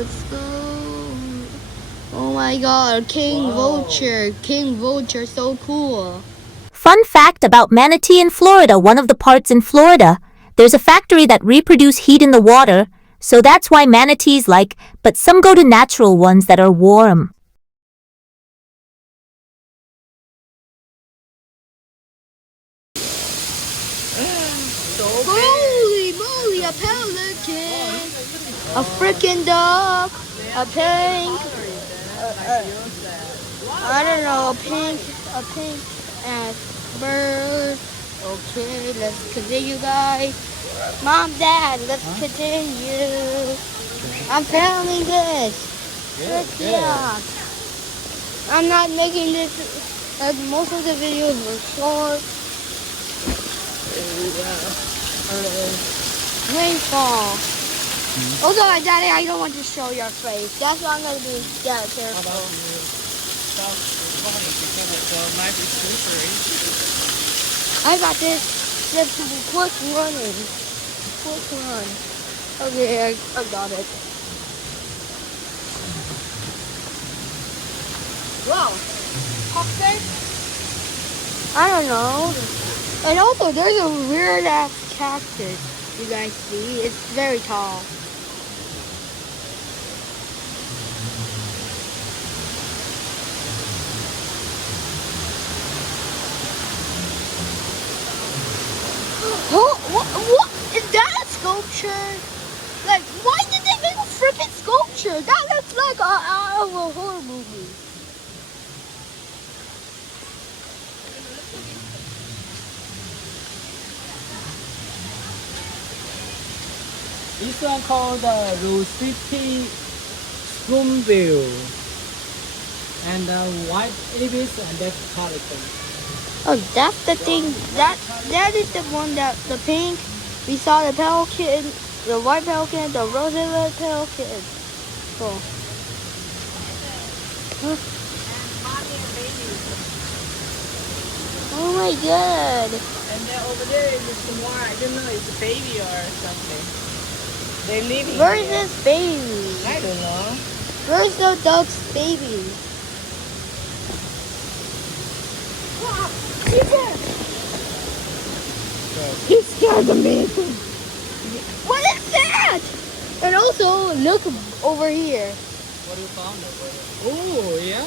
let's go. Oh my god, King Vulture. King Vulture, so cool. Fun fact about manatee in Florida, one of the parts in Florida. There's a factory that reproduce heat in the water, so that's why manatees but some go to natural ones that are warm. Holy moly, a pelican, a freaking duck, a pink, I don't know, a pink ass bird. Okay, let's continue, guys. Mom, Dad, let's continue. I'm filming this. Yeah. I'm not making this, most of the videos were short. Rainfall. Also, Daddy, I don't want to show your face. That's why I'm going to be careful. I got this. Just quick running. Quick run. Okay, I got it. Wow. I don't know. And also, there's a weird ass cactus. You guys see? It's very tall. Oh, what? Is that a sculpture? Like, why did they make a freaking sculpture? That looks like out of a horror movie. This one called Rose City Spoonbill, and white ibis and that's pelican. Oh, that's the thing. That is the one that the pink. We saw the pelican, the white pelican, the rosy pelican. Cool. Huh? Oh my god. And then over there is some more. I don't know. It's a baby or something. They live in Where is here. this baby? I don't know. Where's the duck's baby? He scared me. What is that? And also, look over here. What do you found over there? Oh yeah.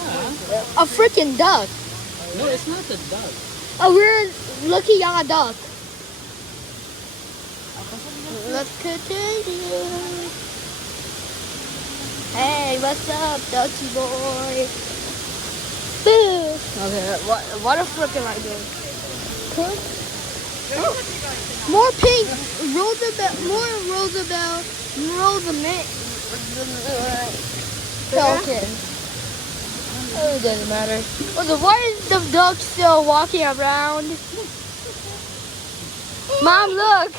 A freaking duck. No, it's not a duck. Oh, we're looking at a duck. Let's continue. Hey, what's up, ducky boy? Boo. Okay, what the frick am I doing? Huh? Oh, more pink, Roosevelt, more Roosevelt, Pelican. Oh, it doesn't matter. Also, why is the duck still walking around? Mom, look!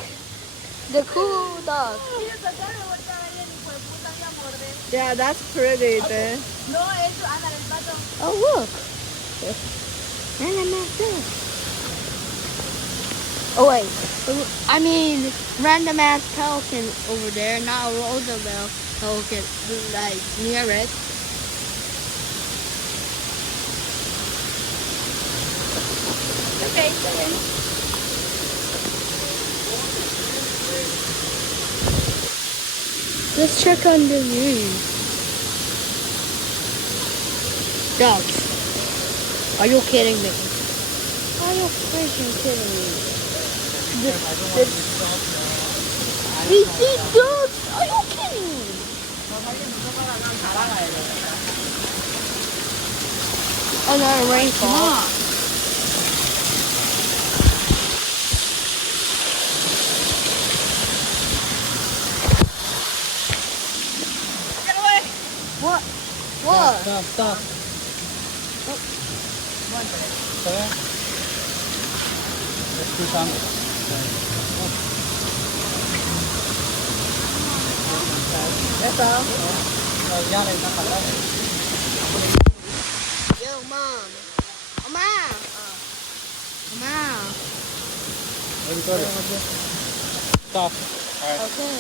The cool duck. Yeah, that's pretty. Then. Oh, look. And I'm not there. Oh, wait. I mean, random ass pelican over there, not a Roosevelt pelican, like, near it. Okay. Let's check on the roof. Ducks. Are you kidding me? Are you freaking kidding me? We see ducks. Are you kidding me? Another rainfall. What? What? Stop. Okay. Let's do some. That's all. Yo, Mom. Mom. Mom. Stop. All right. Okay.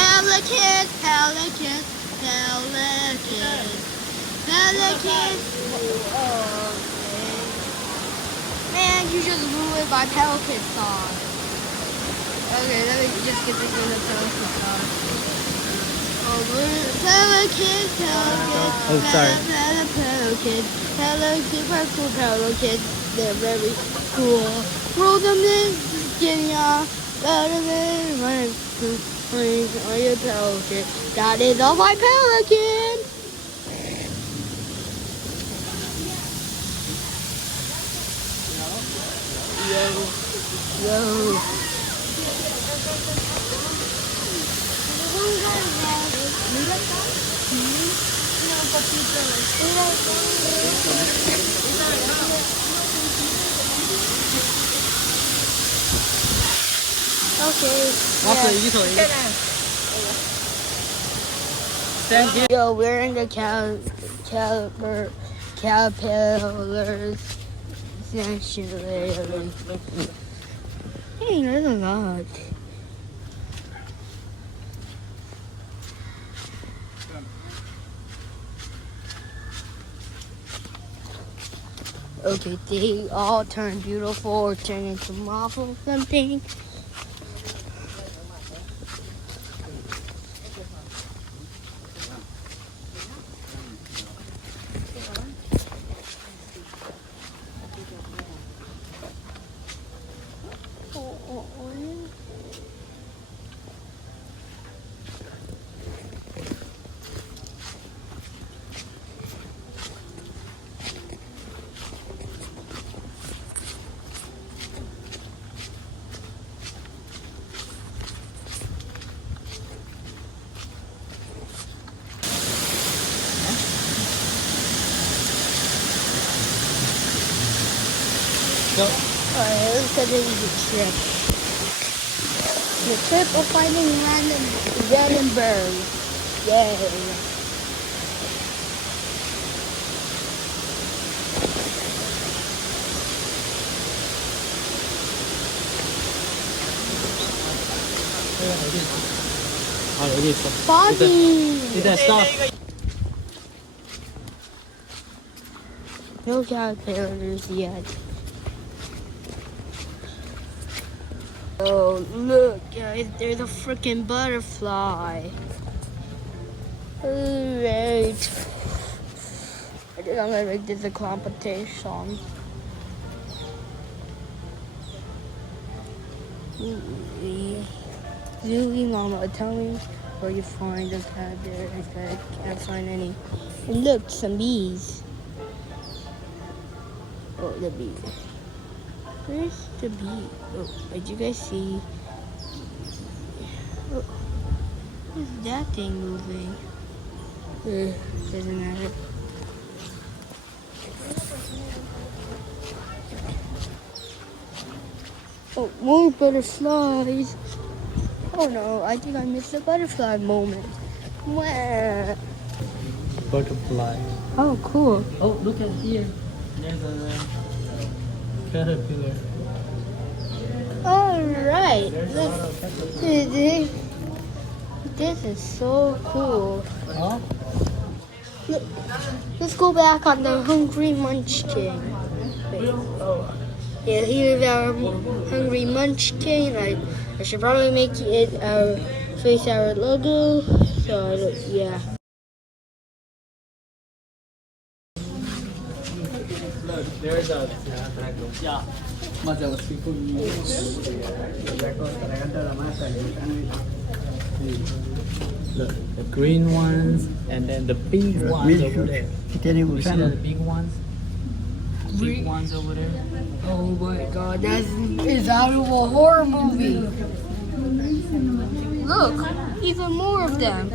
Have Pelicans, pelicans, pelicans, pelicans. Man, you just ruined my pelican song. Okay, let me just get the pelican song. Pelicans, pelicans, Oh, sorry. pelicans, pelicans are cool pelicans. They're very cool. Roll them in, skinny off. Better than running through springs on your pelican. That is all my pelican. Yo. Okay. Yo, we're in the caterpillars sanctuary. Hey, there's a lot. Okay, they all turn beautiful or turn into marble something. Alright, let's continue the trip. The trip of finding random birds. Yay. 여기 있어. Bobby! 일단 stop. No caterpillars yet. Oh, look, guys, there's a freaking butterfly. Alright. I think I'm gonna make this a competition. Zooey Mama, tell me where you find the caterpillars. I can't find any. And look, some bees. Oh, the bee. Where's the bee? Oh, did you guys see? Oh, what's that thing moving? Doesn't matter. Oh, more butterflies. Oh no, I think I missed the butterfly moment. Wah. Butterfly. Oh, cool. Oh, look at here. There's a caterpillar. Alright. There's a lot of caterpillars. This is so cool. Huh? Look, let's go back on the Hungry Munchkin. Wait, oh. Yeah, here's our Hungry Munchkin. I should probably make it our face our logo. So, yeah. There's a yeah. Look, the green ones and then the big ones over there. You see the big ones? Big ones over there. Oh my god, that is out of a horror movie. Look, even more of them.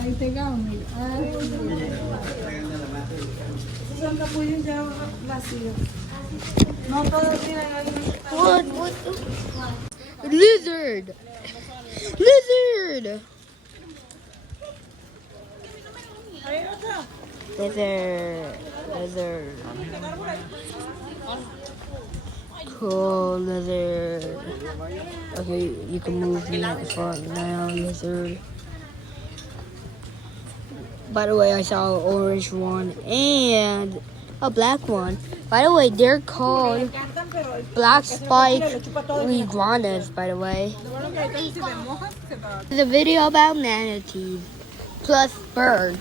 What? Lizard! Lizard! Lizard. Cool lizard. Okay, you can move me for now, lizard. By the way, I saw an orange one and a black one. By the way, they're called black spike iguanas, by the way. It's a video about manatees plus birds.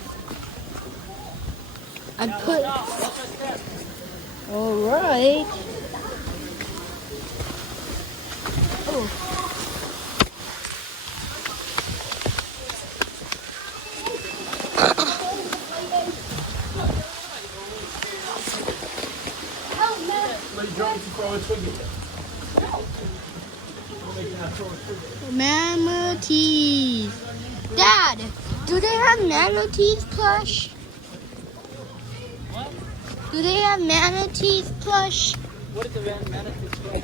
I put... Alright. Oh. Manatees. Dad, do they have manatees plush? Do they have manatees plush? What is the manatee?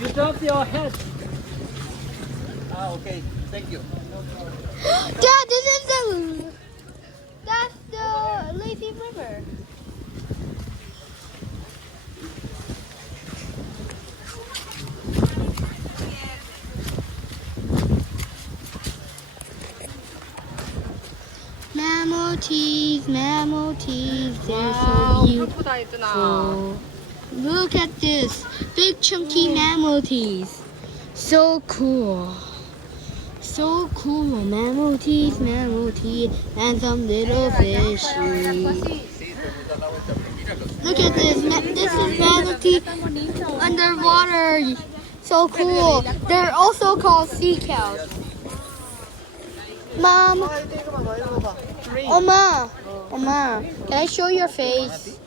You dropped your head. Ah, okay. Thank you. Dad, that's the lazy river. Manatees, they're so beautiful. Look at this, big chunky manatees. So cool. So cool, manatees, and some little fishies. Look at this, this is manatee underwater. So cool. They're also called sea cows. Mom, Oma, can I show your face?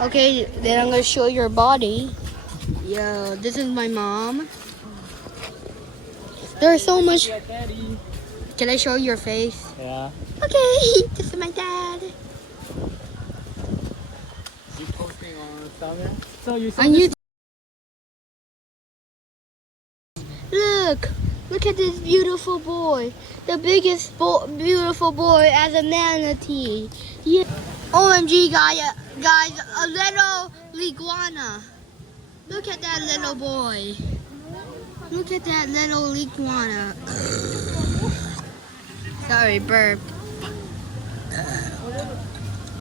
Okay, then I'm gonna show your body. Yeah, this is my mom. There's so much. Can I show your face? Yeah. Okay, this is my dad. You posting on Instagram? So you On YouTube. Look at this beautiful boy. The biggest beautiful boy as a manatee. Yeah. OMG, guys, a little iguana. Look at that little boy. Look at that little iguana. Sorry, burp.